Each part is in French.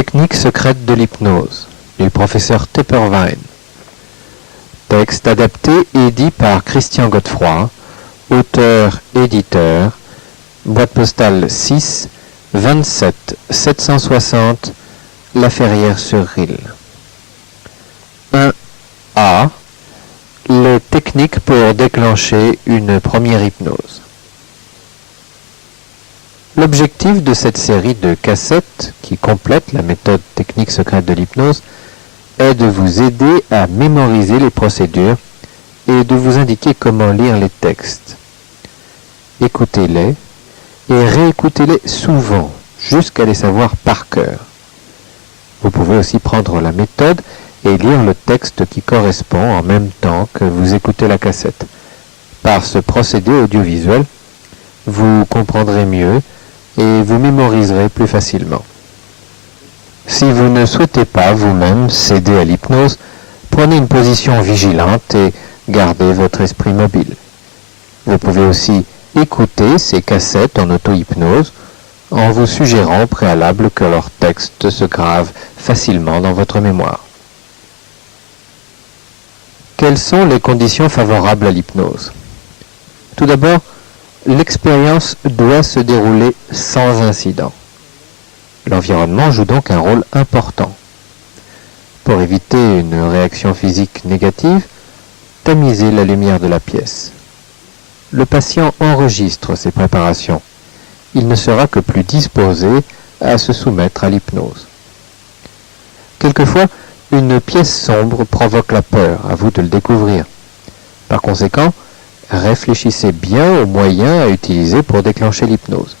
Technique secrète de l'hypnose, du professeur Tepperwein. Texte adapté et dit par Christian Godefroy, auteur-éditeur, boîte postale 6, 27 760, La Ferrière-sur-Risle. 1A. Les techniques pour déclencher une première hypnose. L'objectif de cette série de cassettes, qui complète la méthode technique secrète de l'hypnose, est de vous aider à mémoriser les procédures et de vous indiquer comment lire les textes. Écoutez-les et réécoutez-les souvent, jusqu'à les savoir par cœur. Vous pouvez aussi prendre la méthode et lire le texte qui correspond en même temps que vous écoutez la cassette. Par ce procédé audiovisuel, vous comprendrez mieux et vous mémoriserez plus facilement. Si vous ne souhaitez pas vous-même céder à l'hypnose, prenez une position vigilante et gardez votre esprit mobile. Vous pouvez aussi écouter ces cassettes en auto-hypnose en vous suggérant au préalable que leur texte se grave facilement dans votre mémoire. Quelles sont les conditions favorables à l'hypnose? Tout d'abord, l'expérience doit se dérouler sans incident. L'environnement joue donc un rôle important. Pour éviter une réaction physique négative, tamisez la lumière de la pièce. Le patient enregistre ses préparations. Il ne sera que plus disposé à se soumettre à l'hypnose. Quelquefois, une pièce sombre provoque la peur, à vous de le découvrir. Par conséquent, réfléchissez bien aux moyens à utiliser pour déclencher l'hypnose.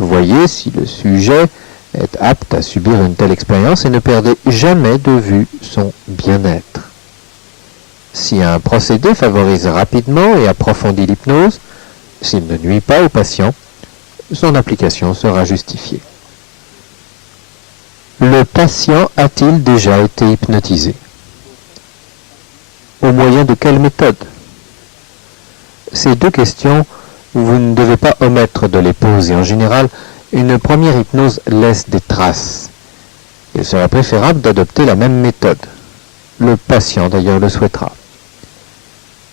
Voyez si le sujet est apte à subir une telle expérience et ne perdez jamais de vue son bien-être. Si un procédé favorise rapidement et approfondit l'hypnose, s'il ne nuit pas au patient, son application sera justifiée. Le patient a-t-il déjà été hypnotisé? Au moyen de quelle méthode? Ces deux questions, vous ne devez pas omettre de les poser. En général, une première hypnose laisse des traces. Il serait préférable d'adopter la même méthode. Le patient d'ailleurs le souhaitera.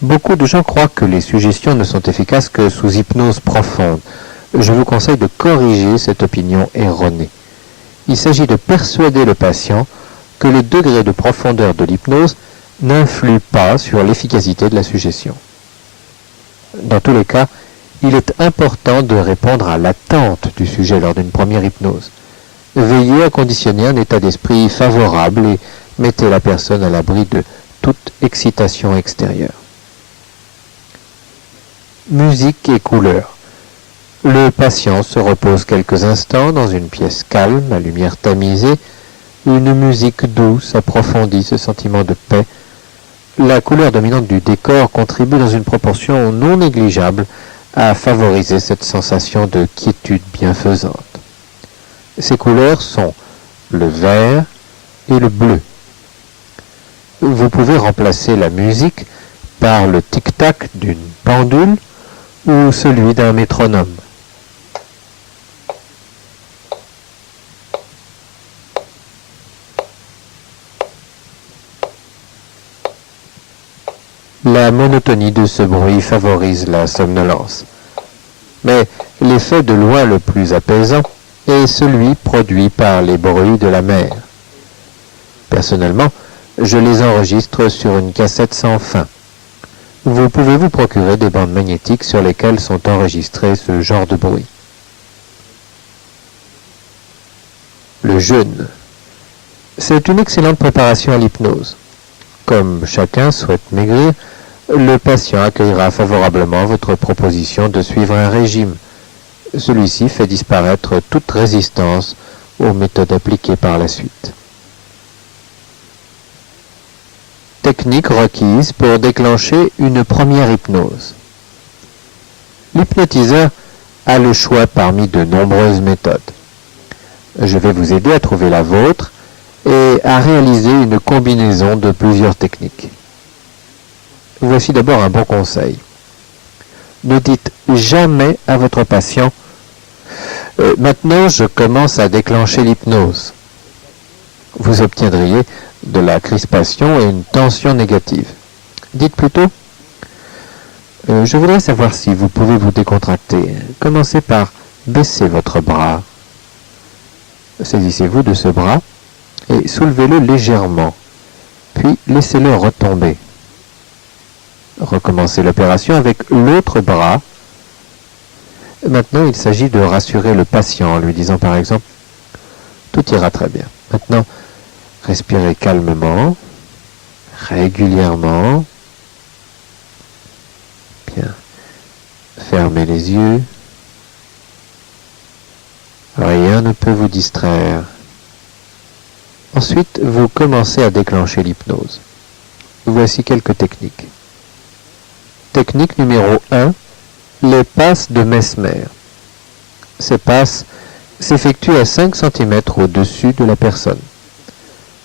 Beaucoup de gens croient que les suggestions ne sont efficaces que sous hypnose profonde. Je vous conseille de corriger cette opinion erronée. Il s'agit de persuader le patient que le degré de profondeur de l'hypnose n'influe pas sur l'efficacité de la suggestion. Dans tous les cas, il est important de répondre à l'attente du sujet lors d'une première hypnose. Veillez à conditionner un état d'esprit favorable et mettez la personne à l'abri de toute excitation extérieure. Musique et couleurs. Le patient se repose quelques instants dans une pièce calme, à lumière tamisée. Une musique douce approfondit ce sentiment de paix. La couleur dominante du décor contribue dans une proportion non négligeable à favoriser cette sensation de quiétude bienfaisante. Ces couleurs sont le vert et le bleu. Vous pouvez remplacer la musique par le tic-tac d'une pendule ou celui d'un métronome. La monotonie de ce bruit favorise la somnolence. Mais l'effet de loin le plus apaisant est celui produit par les bruits de la mer. Personnellement, je les enregistre sur une cassette sans fin. Vous pouvez vous procurer des bandes magnétiques sur lesquelles sont enregistrés ce genre de bruit. Le jeûne. C'est une excellente préparation à l'hypnose. Comme chacun souhaite maigrir, le patient accueillera favorablement votre proposition de suivre un régime. Celui-ci fait disparaître toute résistance aux méthodes appliquées par la suite. Technique requise pour déclencher une première hypnose. L'hypnotiseur a le choix parmi de nombreuses méthodes. Je vais vous aider à trouver la vôtre et à réaliser une combinaison de plusieurs techniques. Voici d'abord un bon conseil. Ne dites jamais à votre patient « Maintenant, je commence à déclencher l'hypnose ». vous obtiendriez de la crispation et une tension négative. Dites plutôt, je voudrais savoir si vous pouvez vous décontracter. Commencez par baisser votre bras. Saisissez-vous de ce bras et soulevez-le légèrement, puis laissez-le retomber. Recommencez l'opération avec l'autre bras. Maintenant, il s'agit de rassurer le patient en lui disant par exemple « Tout ira très bien ». Maintenant, respirez calmement, régulièrement. Bien. Fermez les yeux. Rien ne peut vous distraire. Ensuite, vous commencez à déclencher l'hypnose. Voici quelques techniques. Technique numéro 1, les passes de Mesmer. Ces passes s'effectuent à 5 cm au-dessus de la personne.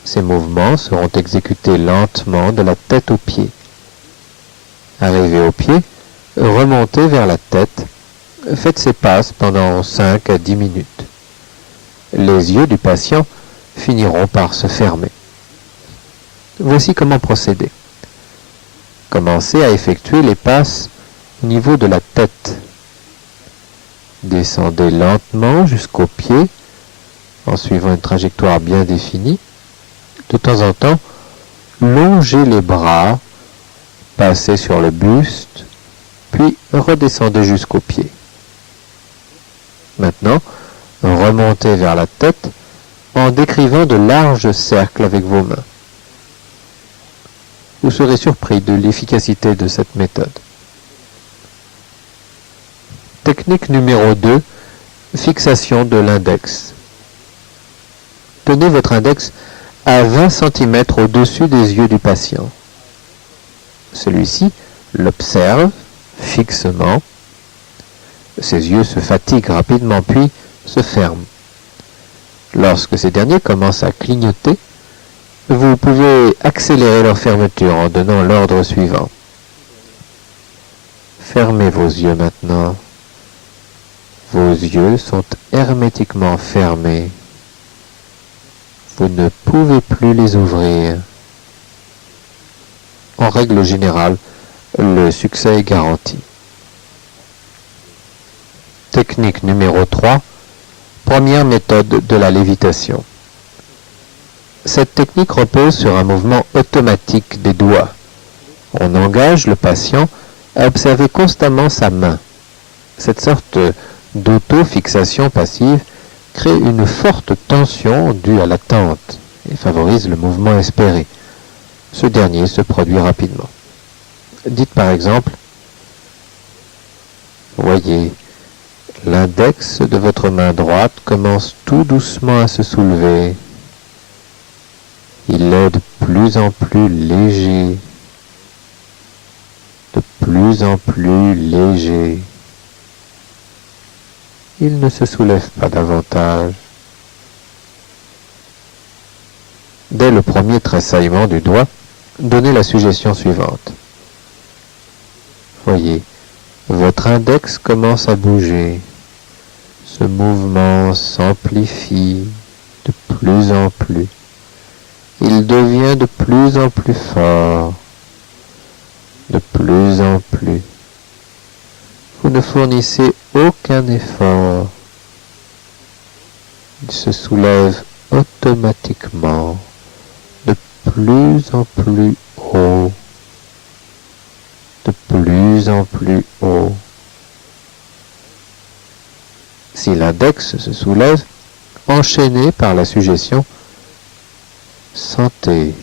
Ces mouvements seront exécutés lentement de la tête aux pieds. Arrivé au pied, remontez vers la tête. Faites ces passes pendant 5 à 10 minutes. Les yeux du patient finiront par se fermer. Voici comment procéder. Commencez à effectuer les passes au niveau de la tête. Descendez lentement jusqu'aux pieds en suivant une trajectoire bien définie. De temps en temps, longez les bras, passez sur le buste, puis redescendez jusqu'aux pieds. Maintenant, remontez vers la tête en décrivant de larges cercles avec vos mains. Vous serez surpris de l'efficacité de cette méthode. Technique numéro 2, fixation de l'index. Tenez votre index à 20 cm au-dessus des yeux du patient. Celui-ci l'observe fixement. Ses yeux se fatiguent rapidement puis se ferment. Lorsque ces derniers commencent à clignoter, vous pouvez accélérer leur fermeture en donnant l'ordre suivant. Fermez vos yeux maintenant. Vos yeux sont hermétiquement fermés. Vous ne pouvez plus les ouvrir. En règle générale, le succès est garanti. Technique numéro 3, première méthode de la lévitation. Cette technique repose sur un mouvement automatique des doigts. On engage le patient à observer constamment sa main. Cette sorte d'auto-fixation passive crée une forte tension due à l'attente et favorise le mouvement espéré. Ce dernier se produit rapidement. Dites par exemple, voyez, l'index de votre main droite commence tout doucement à se soulever. Il est de plus en plus léger, de plus en plus léger. Il ne se soulève pas davantage. Dès le premier tressaillement du doigt, donnez la suggestion suivante. Voyez, votre index commence à bouger. Ce mouvement s'amplifie de plus en plus. Il devient de plus en plus fort, de plus en plus. Vous ne fournissez aucun effort. Il se soulève automatiquement, de plus en plus haut, de plus en plus haut. Si l'index se soulève, enchaîné par la suggestion, sentez,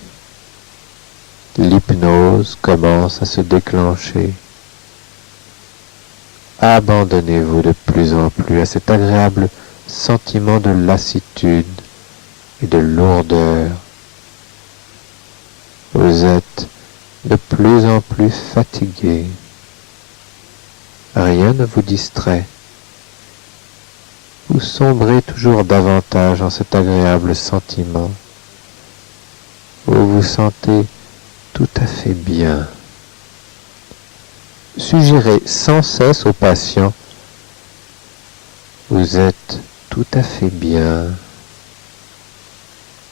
l'hypnose commence à se déclencher. Abandonnez-vous de plus en plus à cet agréable sentiment de lassitude et de lourdeur. Vous êtes de plus en plus fatigué. Rien ne vous distrait. Vous sombrez toujours davantage en cet agréable sentiment. Vous vous sentez tout à fait bien. Suggérez sans cesse au patient, vous êtes tout à fait bien.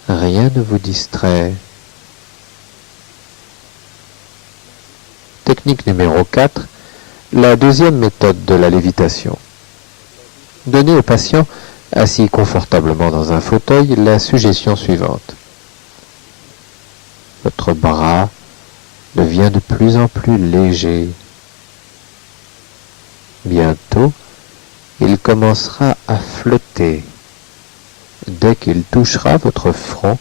Rien ne vous distrait. Technique numéro 4, la deuxième méthode de la lévitation. Donnez au patient, assis confortablement dans un fauteuil, la suggestion suivante. Votre bras devient de plus en plus léger. Bientôt, il commencera à flotter. Dès qu'il touchera votre front,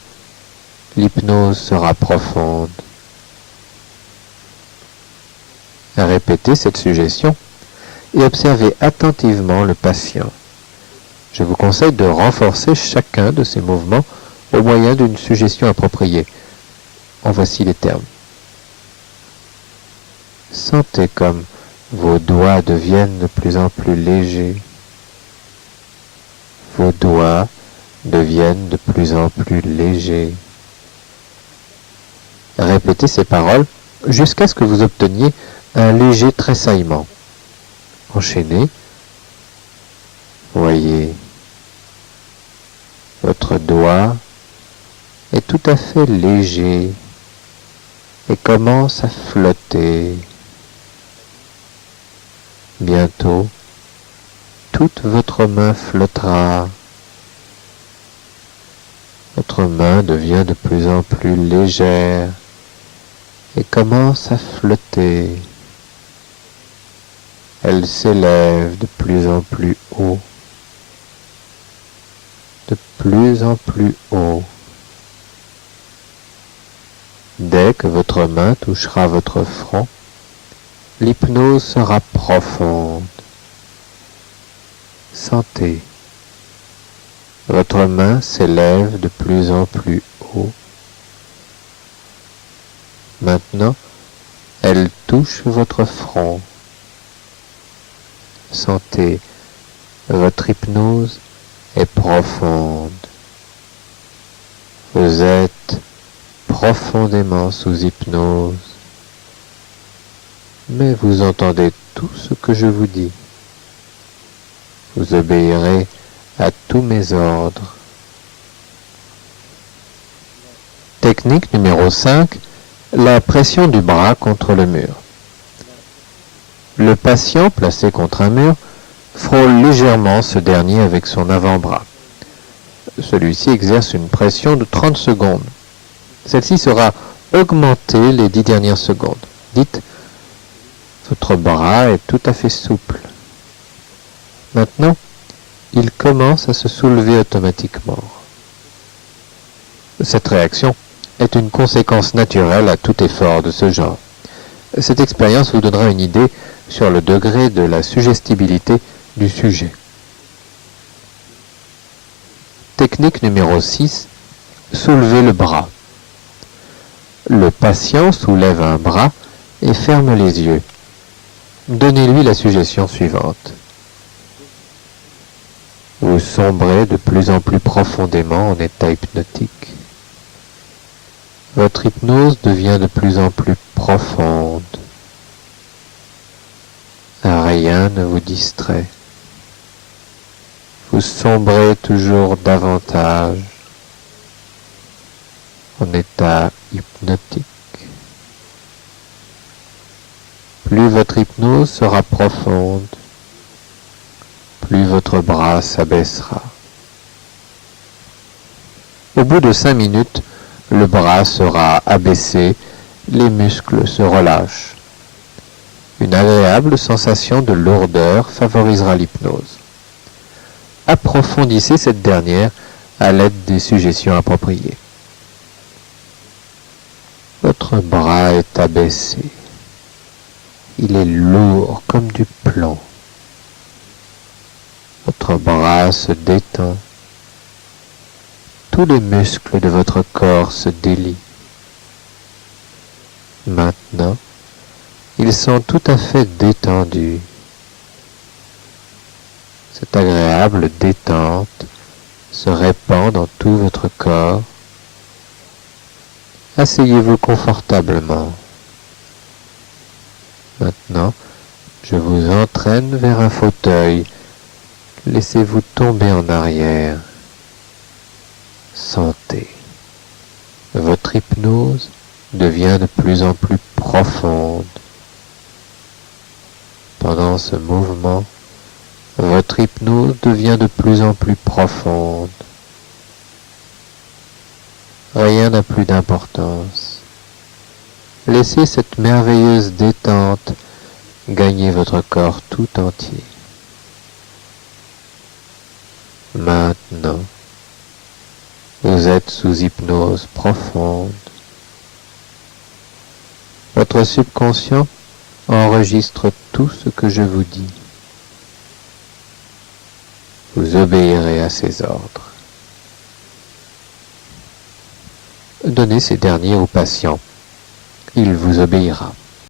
l'hypnose sera profonde. Répétez cette suggestion et observez attentivement le patient. Je vous conseille de renforcer chacun de ces mouvements au moyen d'une suggestion appropriée. En voici les termes. Sentez comme vos doigts deviennent de plus en plus légers. Vos doigts deviennent de plus en plus légers. Répétez ces paroles jusqu'à ce que vous obteniez un léger tressaillement. Enchaînez. Voyez, votre doigt est tout à fait léger et commence à flotter. Bientôt, toute votre main flottera. Votre main devient de plus en plus légère et commence à flotter. Elle s'élève de plus en plus haut, de plus en plus haut. Dès que votre main touchera votre front, l'hypnose sera profonde. Sentez. Votre main s'élève de plus en plus haut. Maintenant, elle touche votre front. Sentez, votre hypnose est profonde. Vous êtes profondément sous hypnose. Mais vous entendez tout ce que je vous dis. Vous obéirez à tous mes ordres. Technique numéro 5, la pression du bras contre le mur. Le patient, placé contre un mur, frôle légèrement ce dernier avec son avant-bras. Celui-ci exerce une pression de 30 secondes. Celle-ci sera augmentée les 10 dernières secondes. Dites, votre bras est tout à fait souple. Maintenant, il commence à se soulever automatiquement. Cette réaction est une conséquence naturelle à tout effort de ce genre. Cette expérience vous donnera une idée sur le degré de la suggestibilité du sujet. Technique numéro 6, soulevez le bras. Le patient soulève un bras et ferme les yeux. Donnez-lui la suggestion suivante. Vous sombrez de plus en plus profondément en état hypnotique. Votre hypnose devient de plus en plus profonde. Rien ne vous distrait. Vous sombrez toujours davantage en état hypnotique. Plus votre hypnose sera profonde, plus votre bras s'abaissera. Au bout de 5 minutes, le bras sera abaissé, les muscles se relâchent. Une agréable sensation de lourdeur favorisera l'hypnose. Approfondissez cette dernière à l'aide des suggestions appropriées. Votre bras est abaissé. Il est lourd comme du plomb. Votre bras se détend. Tous les muscles de votre corps se délient. Maintenant, ils sont tout à fait détendus. Cette agréable détente se répand dans tout votre corps. Asseyez-vous confortablement. Maintenant, je vous entraîne vers un fauteuil. Laissez-vous tomber en arrière. Sentez. devient de plus en plus profonde. Pendant ce mouvement, votre hypnose devient de plus en plus profonde. Rien n'a plus d'importance. Laissez cette merveilleuse détente gagner votre corps tout entier. Maintenant, vous êtes sous hypnose profonde. Votre subconscient enregistre tout ce que je vous dis. Vous obéirez à ses ordres. Donnez ces derniers au patient. Il vous obéira.